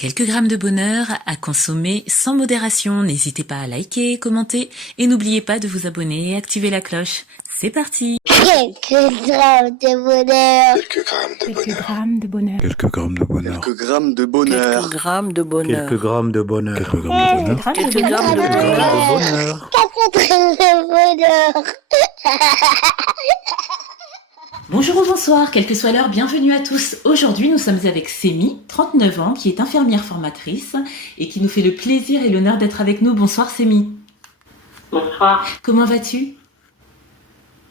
Quelques grammes de bonheur à consommer sans modération. N'hésitez pas à liker, commenter et n'oubliez pas de vous abonner et activer la cloche. C'est parti. Quelques grammes de bonheur. Quelques grammes de bonheur. Quelques grammes de bonheur. Quelques grammes de bonheur. Quelques grammes de bonheur. Quelques grammes de bonheur. Quelques grammes de bonheur. Quelques grammes de bonheur. Quelques grammes de bonheur. Bonjour ou bonsoir, quelle que soit l'heure, bienvenue à tous. Aujourd'hui, nous sommes avec Sémi, 39 ans, qui est infirmière formatrice et qui nous fait le plaisir et l'honneur d'être avec nous. Bonsoir Sémi. Bonsoir. Comment vas-tu ?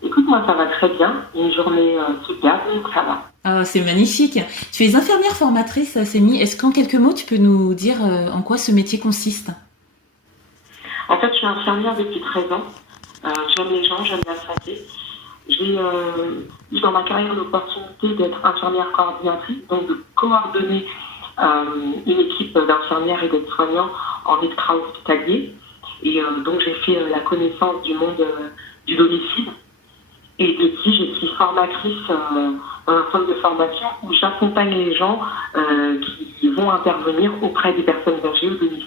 Écoute, moi ça va très bien. Une journée super, donc ça va. Ah, c'est magnifique. Tu es infirmière formatrice, Sémi. Est-ce qu'en quelques mots, tu peux nous dire en quoi ce métier consiste ? En fait, je suis infirmière depuis 13 ans. J'aime les gens, j'aime la santé. J'ai eu dans ma carrière l'opportunité d'être infirmière coordinatrice, donc de coordonner une équipe d'infirmières et d'aides-soignants en extra-hospitalier. Et donc j'ai fait la connaissance du monde du domicile. Et depuis, je suis formatrice dans un centre de formation où j'accompagne les gens qui vont intervenir auprès des personnes âgées au domicile.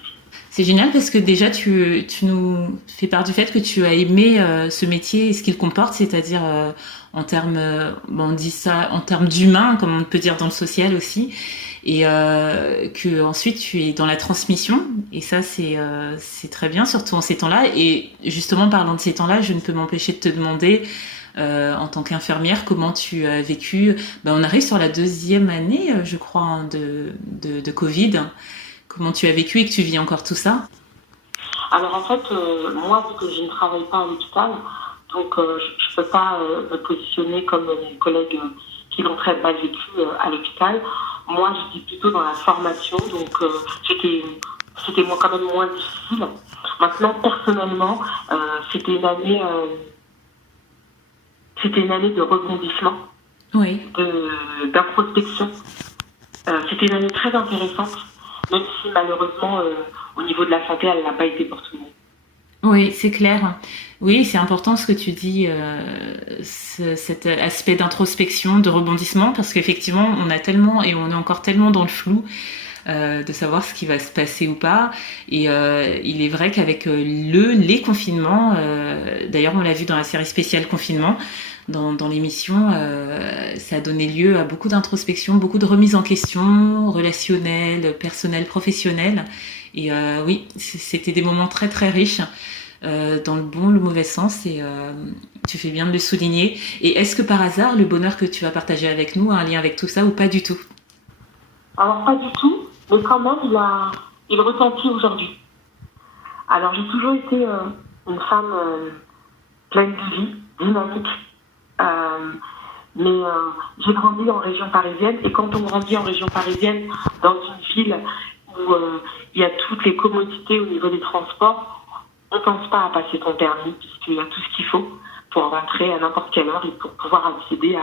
C'est génial parce que déjà tu nous fais part du fait que tu as aimé ce métier et ce qu'il comporte, c'est-à-dire en termes, on dit ça en termes d'humain, comme on peut dire dans le social aussi, et que ensuite tu es dans la transmission. Et ça c'est très bien, surtout en ces temps-là. Et justement parlant de ces temps-là, je ne peux m'empêcher de te demander en tant qu'infirmière comment tu as vécu. On arrive sur la 2e année, je crois, hein, de Covid. Comment tu as vécu et que tu vis encore tout ça ? Alors en fait, moi, vu que je ne travaille pas à l'hôpital, donc je ne peux pas me positionner comme mes collègues qui l'ont très mal vécu à l'hôpital. Moi, je suis plutôt dans la formation, donc c'était quand même moins difficile. Maintenant, personnellement, c'était une année de rebondissement, oui, d'introspection. C'était une année très intéressante. Même si malheureusement, au niveau de la santé, elle n'a pas été pour tout le monde. Oui, c'est clair. Oui, c'est important ce que tu dis, cet aspect d'introspection, de rebondissement, parce qu'effectivement, on a tellement, et on est encore tellement dans le flou, de savoir ce qui va se passer ou pas. Et il est vrai qu'avec les confinements, d'ailleurs on l'a vu dans la série spéciale confinement, dans l'émission, ça a donné lieu à beaucoup d'introspection, beaucoup de remise en question, relationnelle, personnelle, professionnelle. Et oui, c'était des moments très très riches, dans le bon, le mauvais sens, et tu fais bien de le souligner. Et est-ce que par hasard, le bonheur que tu vas partager avec nous a un lien avec tout ça ou pas du tout ? Alors pas du tout, mais quand même, il retentit aujourd'hui. Alors j'ai toujours été une femme pleine de vie, dynamique. Mais j'ai grandi en région parisienne, et quand on grandit en région parisienne, dans une ville où il y a toutes les commodités au niveau des transports, on ne pense pas à passer ton permis, puisqu'il y a tout ce qu'il faut pour rentrer à n'importe quelle heure et pour pouvoir accéder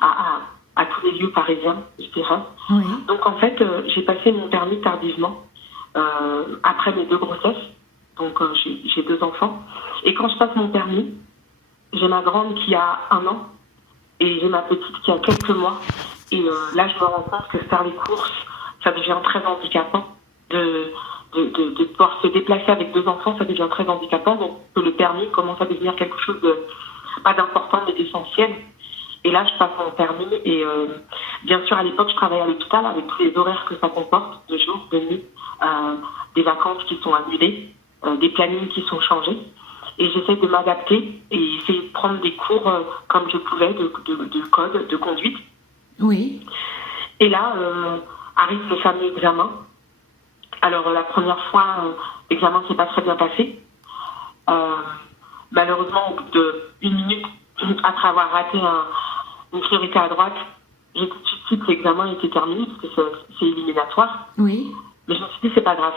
à tous les lieux parisiens, je dirais. Oui. Donc en fait, j'ai passé mon permis tardivement, après mes 2 grossesses, donc j'ai 2 enfants. Et quand je passe mon permis, j'ai ma grande qui a 1 an et j'ai ma petite qui a quelques mois. Et là, je me rends compte que faire les courses, ça devient très handicapant. De pouvoir se déplacer avec 2 enfants, ça devient très handicapant. Donc le permis commence à devenir quelque chose de, pas d'important, mais d'essentiel. Et là, je passe mon permis et bien sûr, à l'époque, je travaillais à l'hôpital avec tous les horaires que ça comporte, de jour, de nuit, des vacances qui sont annulées, des plannings qui sont changés. Et j'essaie de m'adapter et essayer de prendre des cours comme je pouvais de code, de conduite. Oui. Et là, arrive le fameux examen. Alors, la première fois, l'examen ne s'est pas très bien passé. Malheureusement, au bout d'1 minute, après avoir raté une priorité à droite, j'ai tout de suite su que l'examen était terminé, parce que c'est éliminatoire. Oui. Mais je me suis dit, c'est pas grave.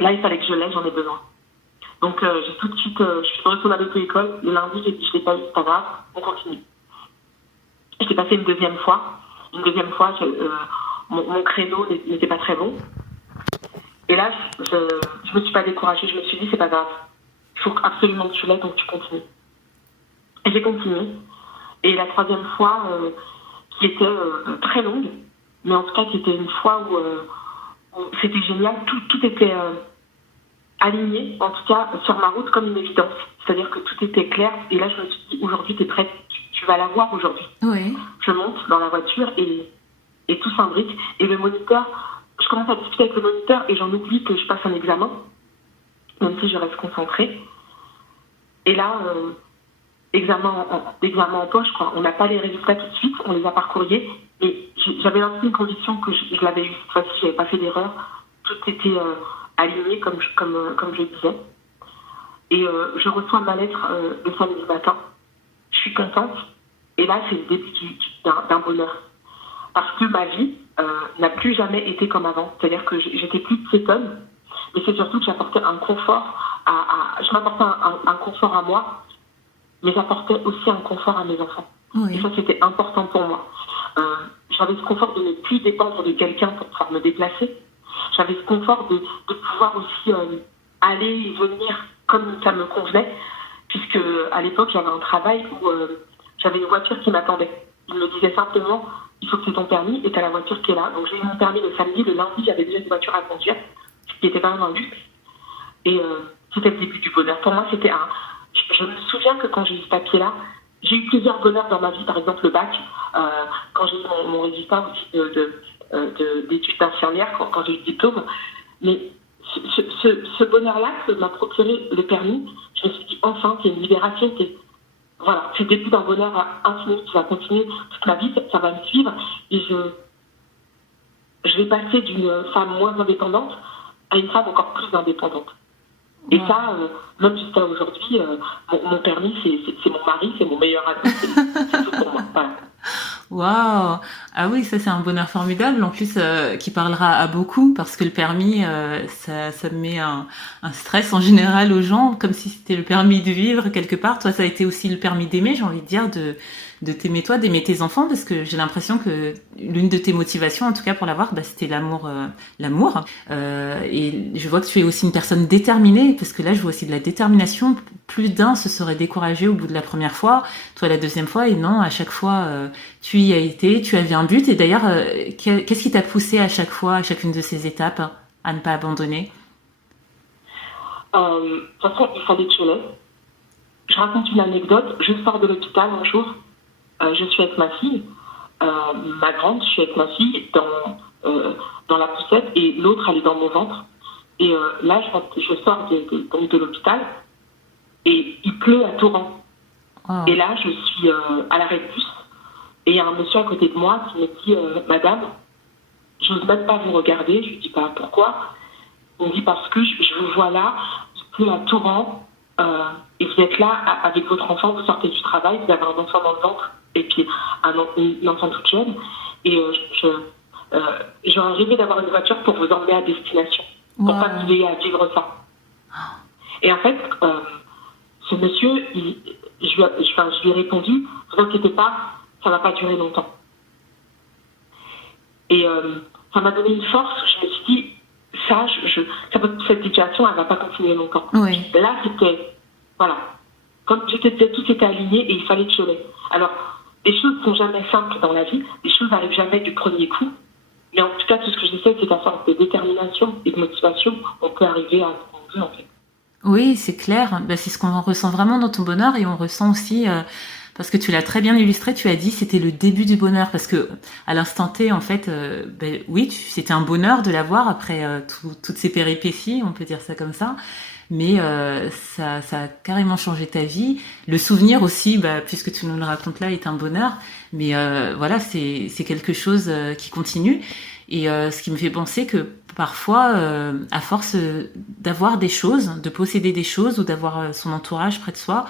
Là, il fallait que je l'aie, j'en ai besoin. Donc, j'ai tout de suite, je suis retournée à l'auto-école. Le lundi, j'ai dit, je l'ai pas eu, c'est pas grave, on continue. Je l'ai passé une deuxième fois. Une deuxième fois, mon créneau n'était pas très bon. Et là, je me suis pas découragée, je me suis dit, c'est pas grave. Il faut absolument que tu l'aies, donc tu continues. Et j'ai continué. Et la 3e fois, qui était très longue, Mais en tout cas, c'était une fois où c'était génial. Tout était aligné, en tout cas, sur ma route comme une évidence. C'est-à-dire que tout était clair. Et là, je me suis dit, aujourd'hui, tu es prête. Tu vas la voir aujourd'hui. Oui. Je monte dans la voiture et tout s'imbrique. Et le moniteur, je commence à discuter avec le moniteur et j'en oublie que je passe un examen, même si je reste concentrée. Et là, examen en poche, quoi. On n'a pas les résultats tout de suite, on les a par courrier. Et j'avais lancé une conviction que je l'avais eu cette fois-ci, je n'avais pas fait d'erreur. Tout était aligné, comme je disais. Et je reçois ma lettre le samedi matin. Je suis contente. Et là, c'est le début d'un bonheur. Parce que ma vie n'a plus jamais été comme avant. C'est-à-dire que j'étais plus piétonne. Mais c'est surtout que j'apportais un confort je m'apportais un confort à moi, mais j'apportais aussi un confort à mes enfants. Oui. Et ça, c'était important pour moi. J'avais ce confort de ne plus dépendre de quelqu'un pour pouvoir me déplacer. J'avais ce confort de pouvoir aussi aller et venir comme ça me convenait, puisque à l'époque, j'avais un travail où j'avais une voiture qui m'attendait. Il me disait simplement, il faut que tu aies ton permis et tu as la voiture qui est là. Donc j'ai eu mon permis le samedi, le lundi, j'avais déjà une voiture à conduire, ce qui était quand même un luxe. Et c'était le début du bonheur. Pour moi, c'était je me souviens que quand j'ai eu ce papier-là, j'ai eu plusieurs bonheurs dans ma vie, par exemple le bac, quand j'ai eu mon résultat aussi d'études d'infirmière, quand j'ai eu le diplôme. Mais ce bonheur-là que m'a procuré le permis, je me suis dit, enfin, c'est une libération, voilà, c'est le début d'un bonheur infini qui va continuer toute ma vie, ça va me suivre. Et je vais passer d'une femme moins indépendante à une femme encore plus indépendante. Et ça, même jusqu'à aujourd'hui, mon permis, c'est mon mari, c'est mon meilleur ami, c'est tout pour moi. Voilà. Waouh! Ah oui, ça c'est un bonheur formidable, en plus qui parlera à beaucoup, parce que le permis, ça met un stress en général aux gens, comme si c'était le permis de vivre quelque part. Toi, ça a été aussi le permis d'aimer, j'ai envie de dire, de t'aimer toi, d'aimer tes enfants, parce que j'ai l'impression que l'une de tes motivations, en tout cas pour l'avoir, c'était l'amour. Et je vois que tu es aussi une personne déterminée, parce que là, je vois aussi de la détermination. Plus d'un se serait découragé au bout de la première fois, toi la deuxième fois, et non, à chaque fois, tu y as été, tu avais un but. Et d'ailleurs, qu'est-ce qui t'a poussé à chaque fois, à chacune de ces étapes, à ne pas abandonner? De toute façon, il fallait que je l'aie. Je raconte une anecdote. Je sors de l'hôpital un jour. Je suis avec ma fille, ma grande, je suis avec ma fille dans la poussette et l'autre, elle est dans mon ventre. Et là, je sors de l'hôpital et il pleut à torrent. Wow. Et là, je suis à l'arrêt de bus et il y a un monsieur à côté de moi qui me dit « Madame, je n'ose même pas vous regarder. » Je lui dis « Pourquoi ?» Il me dit « Parce que je vous vois là, il pleut à torrent et vous êtes là avec votre enfant, vous sortez du travail, vous avez un enfant dans le ventre. » Et puis une enfant toute jeune. Et j'aurais rêvé d'avoir une voiture pour vous emmener à destination. Pour pas que vous ayez à vivre ça. Et en fait, ce monsieur, je lui ai répondu, vous inquiétez pas, ça va pas durer longtemps. Et ça m'a donné une force. Je me suis dit, cette situation, elle va pas continuer longtemps. Oui. Là, c'était, voilà. Comme je te disais, tout était aligné et il fallait que je l'aie. Alors, les choses ne sont jamais simples dans la vie, les choses n'arrivent jamais du premier coup, mais en tout cas, tout ce que je sais, c'est qu'à force de détermination et de motivation, on peut arriver à ce qu'on veut, en fait. Oui, c'est clair, c'est ce qu'on ressent vraiment dans ton bonheur, et on ressent aussi, parce que tu l'as très bien illustré, tu as dit c'était le début du bonheur, parce que à l'instant T, en fait, oui, c'était un bonheur de l'avoir après toutes ces péripéties, on peut dire ça comme ça. Mais ça a carrément changé ta vie. Le souvenir aussi, puisque tu nous le racontes là, est un bonheur. Mais voilà, c'est quelque chose qui continue. Et ce qui me fait penser que parfois, à force d'avoir des choses, de posséder des choses ou d'avoir son entourage près de soi,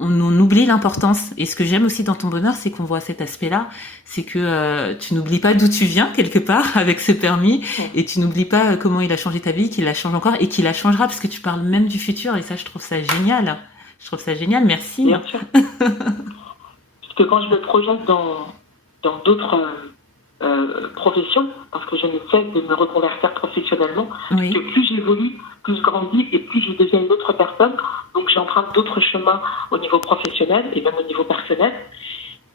on oublie l'importance. Et ce que j'aime aussi dans ton bonheur, c'est qu'on voit cet aspect-là, c'est que tu n'oublies pas d'où tu viens quelque part avec ce permis, et tu n'oublies pas comment il a changé ta vie, qu'il la change encore et qu'il la changera, parce que tu parles même du futur, et ça, je trouve ça génial. Je trouve ça génial, merci. Bien sûr. Parce que quand je me projette dans d'autres professions, parce que je ne cesse de me reconvertir professionnellement, Oui. que plus j'évolue, plus je grandis et plus je deviens une autre personne. Donc j'emprunte d'autres chemins au niveau professionnel et même au niveau personnel.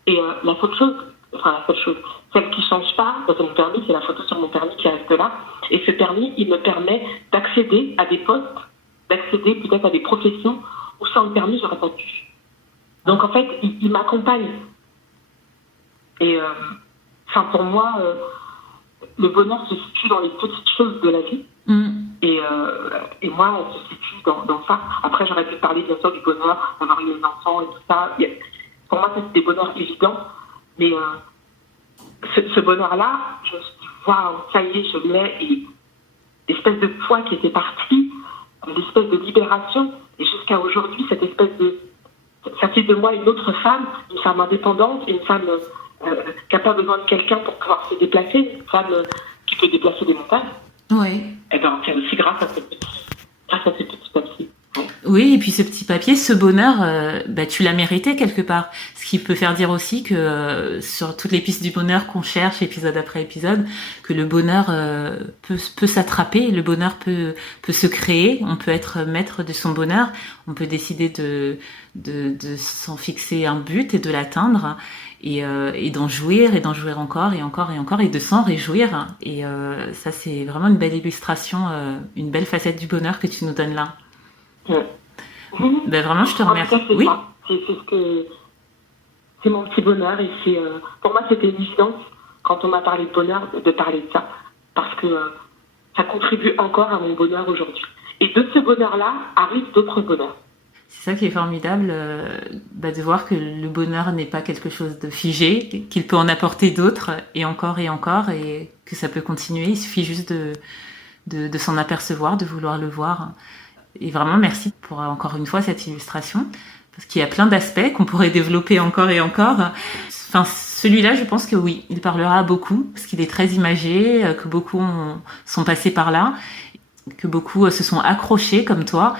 Et la seule chose enfin la seule chose, celle qui ne change pas, c'est mon permis, c'est la photo sur mon permis qui reste là. Et ce permis, il me permet d'accéder à des postes, d'accéder peut-être à des professions où sans le permis, j'aurais pas pu. Donc en fait, il m'accompagne. Et pour moi, le bonheur se situe dans les petites choses de la vie. Et moi, elle se situe dans ça. Après, j'aurais pu parler bien sûr du bonheur, d'avoir eu mes enfants et tout ça. Pour moi, ça, c'est des bonheurs évidents. Mais ce bonheur-là, je me suis dit, waouh, ça y est, je l'ai. Et l'espèce de poids qui était parti, l'espèce de libération. Et jusqu'à aujourd'hui, cette espèce de... Ça fait de moi une autre femme, une femme indépendante, une femme qui n'a pas besoin de quelqu'un pour pouvoir se déplacer, une femme qui peut déplacer des montagnes. Oui. Et bien, c'est aussi grâce à ces petits papiers. Ouais. Oui, et puis ce petit papier, ce bonheur, tu l'as mérité quelque part. Ce qui peut faire dire aussi que sur toutes les pistes du bonheur qu'on cherche, épisode après épisode, que le bonheur peut s'attraper, le bonheur peut se créer, on peut être maître de son bonheur, on peut décider de s'en fixer un but et de l'atteindre. Et d'en jouir encore et encore et encore et de s'en réjouir. Et ça, c'est vraiment une belle illustration, une belle facette du bonheur que tu nous donnes là. Ouais. Vraiment, je te remercie. C'est oui. ça. C'est mon petit bonheur et pour moi, c'était une évidence quand on m'a parlé de bonheur de parler de ça parce que ça contribue encore à mon bonheur aujourd'hui. Et de ce bonheur-là arrivent d'autres bonheurs. C'est ça qui est formidable, de voir que le bonheur n'est pas quelque chose de figé, qu'il peut en apporter d'autres et encore et que ça peut continuer. Il suffit juste de s'en apercevoir, de vouloir le voir. Et vraiment, merci pour encore une fois cette illustration, parce qu'il y a plein d'aspects qu'on pourrait développer encore et encore. Enfin, celui-là, je pense que oui, il parlera à beaucoup, parce qu'il est très imagé, que beaucoup sont passés par là, que beaucoup se sont accrochés comme toi.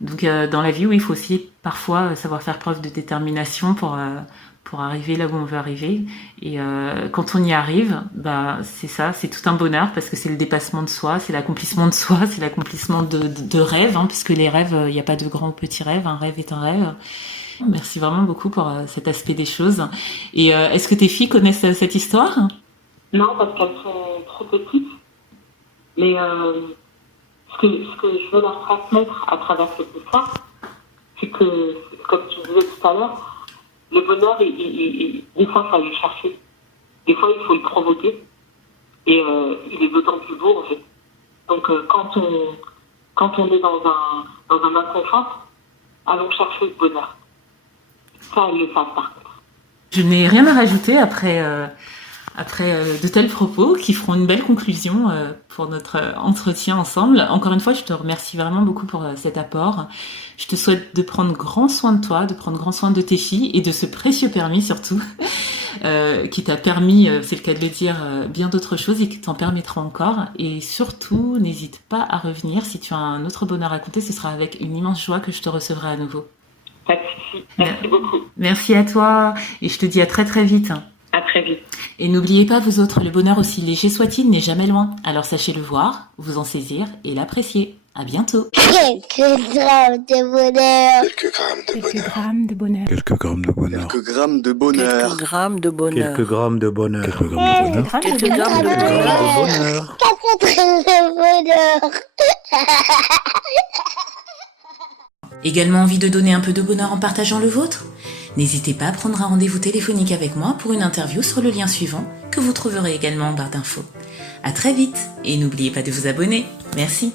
Donc dans la vie, oui, il faut aussi parfois savoir faire preuve de détermination pour arriver là où on veut arriver. Et quand on y arrive, c'est ça, c'est tout un bonheur parce que c'est le dépassement de soi, c'est l'accomplissement de soi, c'est l'accomplissement de rêves, puisque les rêves, il n'y a pas de grands ou petits rêves, un rêve est un rêve. Merci vraiment beaucoup pour cet aspect des choses. Et est-ce que tes filles connaissent cette histoire ? Non, parce qu'elles sont trop petites. Mais ce que je veux leur transmettre à travers cette histoire, c'est que, comme tu disais tout à l'heure, le bonheur, des fois, il faut aller le chercher. Des fois, il faut le provoquer. Et il est d'autant plus beau, en fait. Donc, quand on est dans un inconfort, allons chercher le bonheur. Ça, elles le savent, par contre. Je n'ai rien à rajouter après de tels propos qui feront une belle conclusion pour notre entretien ensemble. Encore une fois, je te remercie vraiment beaucoup pour cet apport. Je te souhaite de prendre grand soin de toi, de prendre grand soin de tes filles et de ce précieux permis surtout, qui t'a permis, c'est le cas de le dire, bien d'autres choses et qui t'en permettra encore. Et surtout, n'hésite pas à revenir. Si tu as un autre bonheur à raconter, ce sera avec une immense joie que je te recevrai à nouveau. Pas de souci. Merci beaucoup. Merci à toi et je te dis à très très vite. À très vite. Et n'oubliez pas, vous autres, le bonheur aussi léger soit-il n'est jamais loin. Alors sachez le voir, vous en saisir et l'apprécier. À bientôt. Quelques grammes de bonheur. Quelques grammes de bonheur. Quelques grammes de bonheur. Quelques grammes de bonheur. Quelques grammes de bonheur. Quelques grammes de bonheur. Quelques grammes de bonheur. Quelques grammes de bonheur. Quelques grammes de bonheur. Également envie de donner un peu de bonheur en partageant le vôtre ? N'hésitez pas à prendre un rendez-vous téléphonique avec moi pour une interview sur le lien suivant que vous trouverez également en barre d'infos. À très vite et n'oubliez pas de vous abonner. Merci.